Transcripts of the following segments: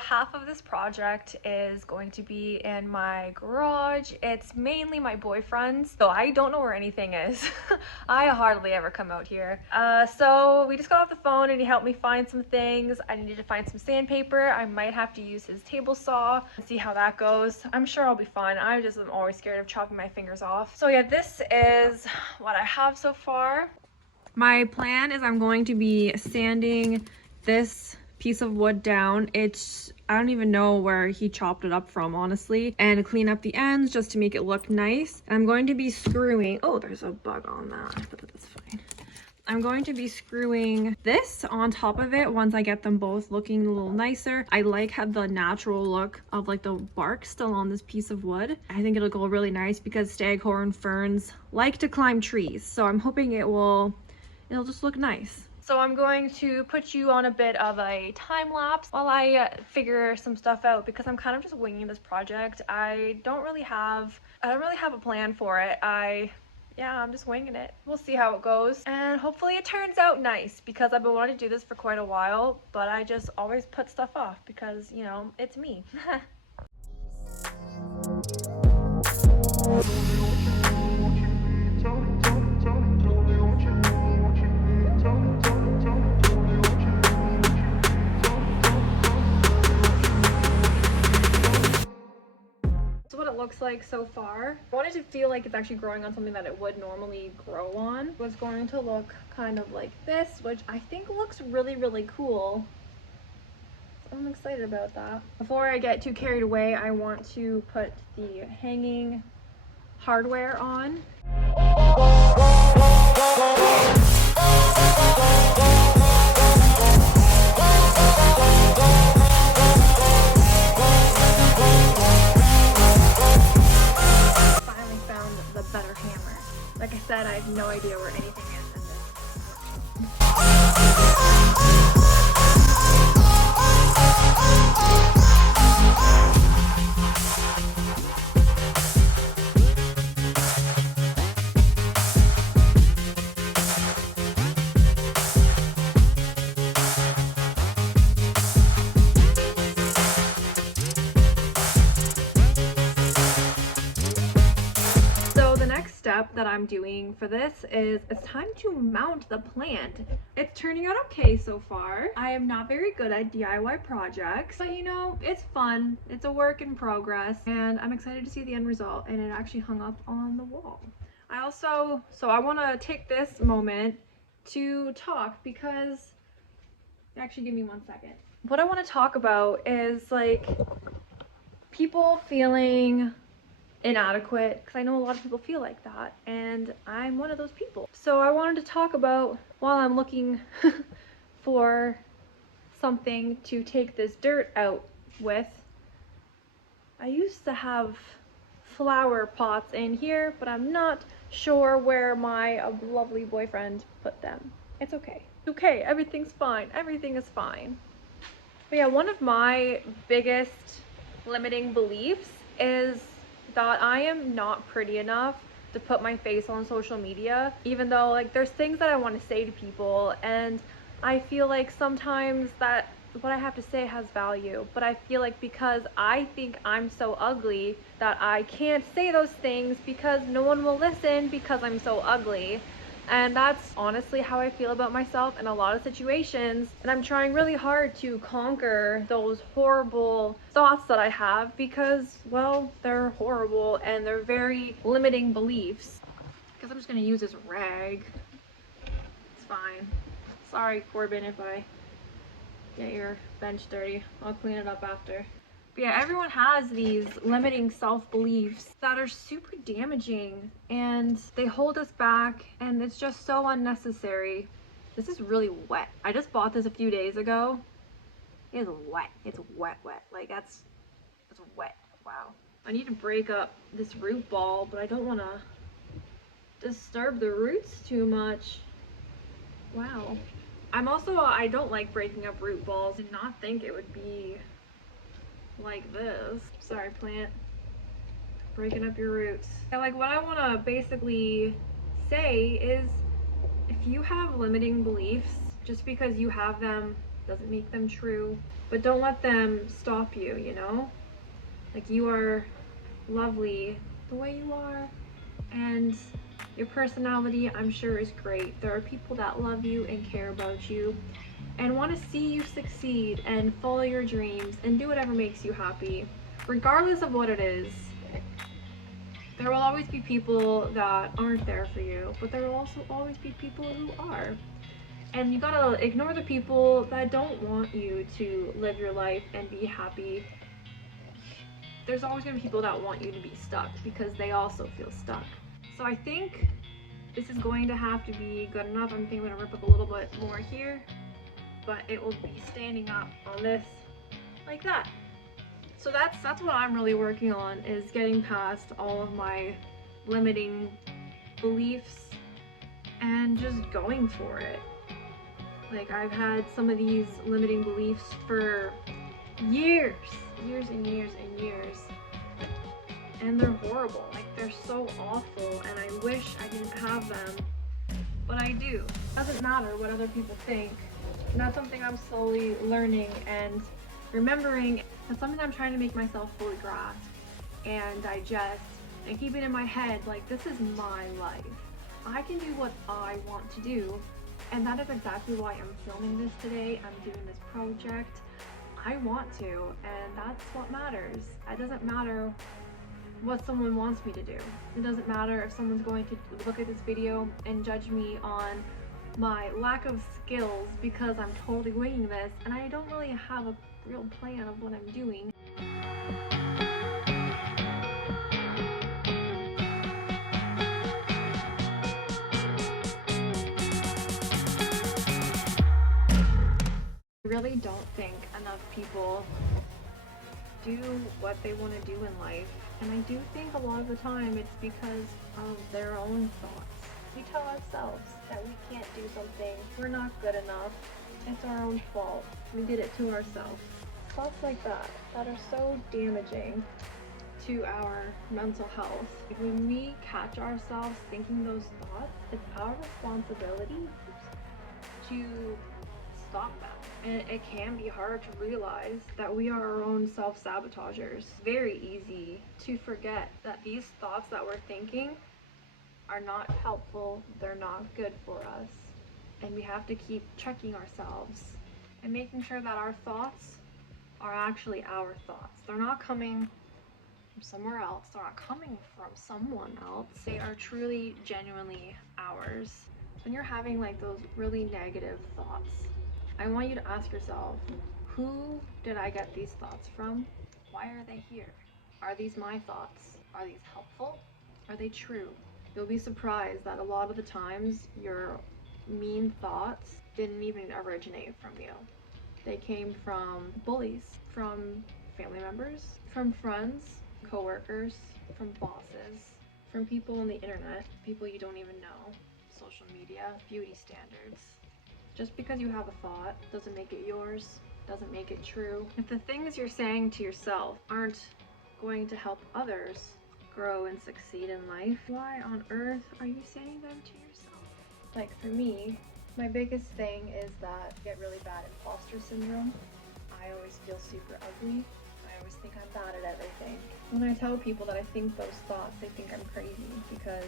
half of this project is going to be in my garage. It's mainly my boyfriend's, so I don't know where anything is. I hardly ever come out here. So we just got off the phone and he helped me find some things. I needed to find some sandpaper. I might have to use his table saw and see how that goes. I'm sure I'll be fine. I just am always scared of chopping my fingers off. So yeah, this is what I have so far. My plan is I'm going to be sanding this piece of wood down. I don't even know where he chopped it up from, honestly, and clean up the ends just to make it look nice. I'm going to be screwing, oh, there's a bug on that, but that's fine. I'm going to be screwing this on top of it once I get them both looking a little nicer. I like how the natural look of like the bark still on this piece of wood. I think it'll go really nice because staghorn ferns like to climb trees, so I'm hoping it'll just look nice. So I'm going to put you on a bit of a time lapse while I figure some stuff out, because I'm kind of just winging this project. I don't really have a plan for it. I'm just winging it. We'll see how it goes, and hopefully it turns out nice, because I've been wanting to do this for quite a while, but I just always put stuff off because, you know, it's me. Looks like so far. I wanted to feel like it's actually growing on something that it would normally grow on. It was going to look kind of like this, which I think looks really, really cool. So I'm excited about that. Before I get too carried away, I want to put the hanging hardware on. Better hammer. Like I said, I have no idea where anything is in this. Step that I'm doing for this is it's time to mount the plant. It's turning out okay so far. I am not very good at DIY projects, but you know, it's fun. It's a work in progress, and I'm excited to see the end result, and it actually hung up on the wall. I want to take this moment to talk, because actually give me 1 second. What I want to talk about is like people feeling inadequate, because I know a lot of people feel like that, and I'm one of those people. So I wanted to talk about, while I'm looking for something to take this dirt out with, I used to have flower pots in here, but I'm not sure where my lovely boyfriend put them. It's okay. Okay, everything's fine. Everything is fine. But yeah, one of my biggest limiting beliefs is that I am not pretty enough to put my face on social media, even though like there's things that I want to say to people, and I feel like sometimes that what I have to say has value, but I feel like because I think I'm so ugly that I can't say those things because no one will listen because I'm so ugly. And that's honestly how I feel about myself in a lot of situations. And I'm trying really hard to conquer those horrible thoughts that I have, because, well, they're horrible and they're very limiting beliefs. Because I'm just going to use this rag. It's fine. Sorry, Corbin, if I get your bench dirty. I'll clean it up after. But yeah, everyone has these limiting self-beliefs that are super damaging, and they hold us back, and it's just so unnecessary. This is really wet. I just bought this a few days ago. It is wet. It's wet. Like that's wet. Wow. I need to break up this root ball, but I don't want to disturb the roots too much. Wow. I don't like breaking up root balls. I did not think it would be like this. Sorry, plant. Breaking up your roots. Like, what I want to basically say is, if you have limiting beliefs, just because you have them doesn't make them true. But don't let them stop you, you know? Like, you are lovely the way you are, and your personality, I'm sure, is great. There are people that love you and care about you and want to see you succeed and follow your dreams and do whatever makes you happy, regardless of what it is. There will always be people that aren't there for you, but there will also always be people who are. And you gotta ignore the people that don't want you to live your life and be happy. There's always gonna be people that want you to be stuck because they also feel stuck. So I think this is going to have to be good enough. I'm thinking I'm gonna rip up a little bit more here, but it will be standing up on this like that. So that's what I'm really working on, is getting past all of my limiting beliefs and just going for it. Like, I've had some of these limiting beliefs for years and years and years, and they're horrible. Like, they're so awful, and I wish I didn't have them, but I do. It doesn't matter what other people think, and that's something I'm slowly learning and remembering. That's something I'm trying to make myself fully grasp and digest and keep it in my head, like, this is my life. I can do what I want to do, and that is exactly why I'm filming this today. I'm doing this project. I want to, and that's what matters. It doesn't matter what someone wants me to do. It doesn't matter if someone's going to look at this video and judge me on my lack of skills because I'm totally winging this and I don't really have a real plan of what I'm doing. I really don't think enough people do what they want to do in life, and I do think a lot of the time it's because of their own thoughts. We tell ourselves that we can't do something, we're not good enough, it's our own fault, we did it to ourselves. Thoughts like that are so damaging to our mental health. When we catch ourselves thinking those thoughts, it's our responsibility to stop them. And it can be hard to realize that we are our own self-sabotagers. Very easy to forget that these thoughts that we're thinking are not helpful, they're not good for us. And we have to keep checking ourselves and making sure that our thoughts are actually our thoughts. They're not coming from somewhere else, they're not coming from someone else. They are truly, genuinely ours. When you're having like those really negative thoughts, I want you to ask yourself, who did I get these thoughts from? Why are they here? Are these my thoughts? Are these helpful? Are they true? You'll be surprised that a lot of the times your mean thoughts didn't even originate from you. They came from bullies, from family members, from friends, coworkers, from bosses, from people on the internet, people you don't even know, social media, beauty standards. Just because you have a thought doesn't make it yours, doesn't make it true. If the things you're saying to yourself aren't going to help others grow and succeed in life, why on earth are you saying them to yourself? Like, for me, my biggest thing is that I get really bad imposter syndrome. I always feel super ugly. I always think I'm bad at everything. When I tell people that I think those thoughts, they think I'm crazy because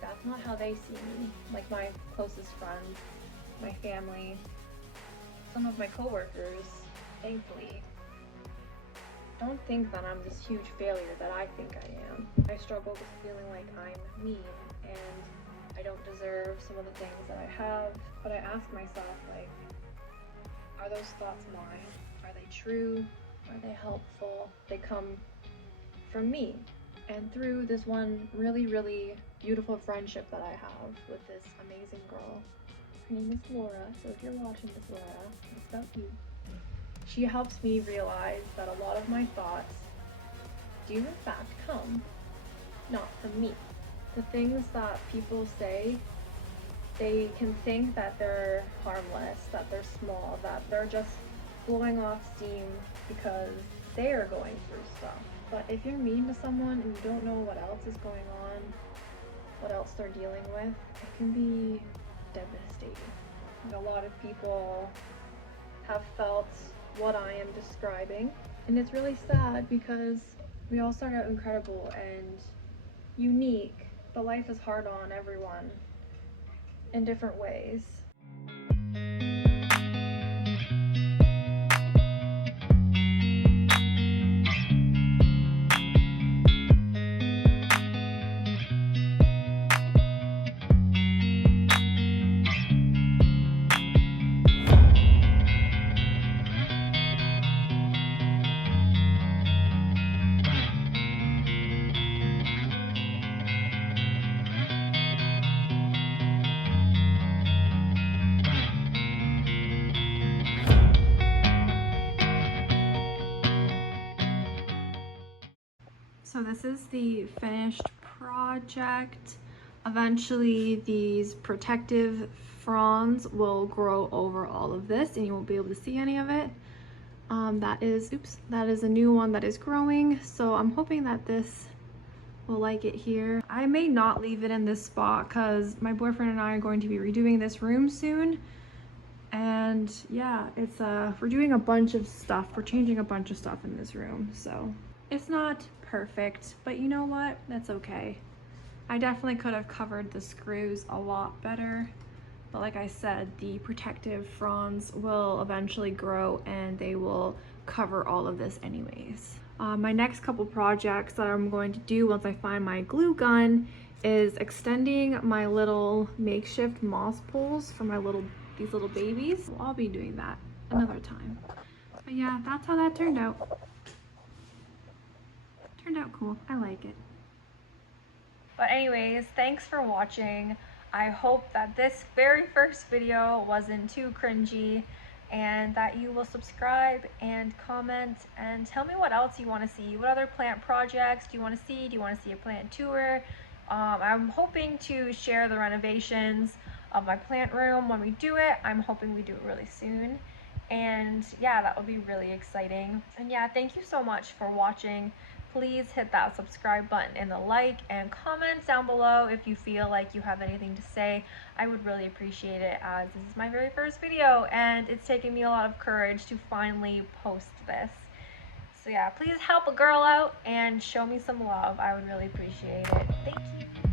that's not how they see me. Like, my closest friends, my family, some of my coworkers, thankfully, don't think that I'm this huge failure that I think I am. I struggle with feeling like I'm mean and I don't deserve some of the things that I have, but I ask myself, like, are those thoughts mine? Are they true? Are they helpful? They come from me and through this one really, really beautiful friendship that I have with this amazing girl. Her name is Laura, so if you're watching this, Laura, it's about you. She helps me realize that a lot of my thoughts do in fact come not from me. The things that people say, they can think that they're harmless, that they're small, that they're just blowing off steam because they are going through stuff. But if you're mean to someone and you don't know what else is going on, what else they're dealing with, it can be devastating. And a lot of people have felt what I am describing. And it's really sad because we all start out incredible and unique, but life is hard on everyone in different ways. So this is the finished project. Eventually these protective fronds will grow over all of this and you won't be able to see any of it. That is a new one that is growing. So I'm hoping that this will like it here. I may not leave it in this spot because my boyfriend and I are going to be redoing this room soon. And yeah, it's we're doing a bunch of stuff. We're changing a bunch of stuff in this room. So it's not perfect, but you know what? That's okay. I definitely could have covered the screws a lot better. But like I said, the protective fronds will eventually grow and they will cover all of this anyways. My next couple projects that I'm going to do once I find my glue gun is extending my little makeshift moss poles for these little babies. So I'll be doing that another time. But yeah, that's how that turned out. Turned out cool. I like it. But anyways, thanks for watching. I hope that this very first video wasn't too cringy and that you will subscribe and comment and tell me what else you want to see. What other plant projects do you want to see? Do you want to see a plant tour? I'm hoping to share the renovations of my plant room when we do it. I'm hoping we do it really soon. And yeah, that would be really exciting. And yeah, thank you so much for watching. Please hit that subscribe button and the like and comment down below if you feel like you have anything to say. I would really appreciate it as this is my very first video and it's taken me a lot of courage to finally post this. So yeah, please help a girl out and show me some love. I would really appreciate it. Thank you.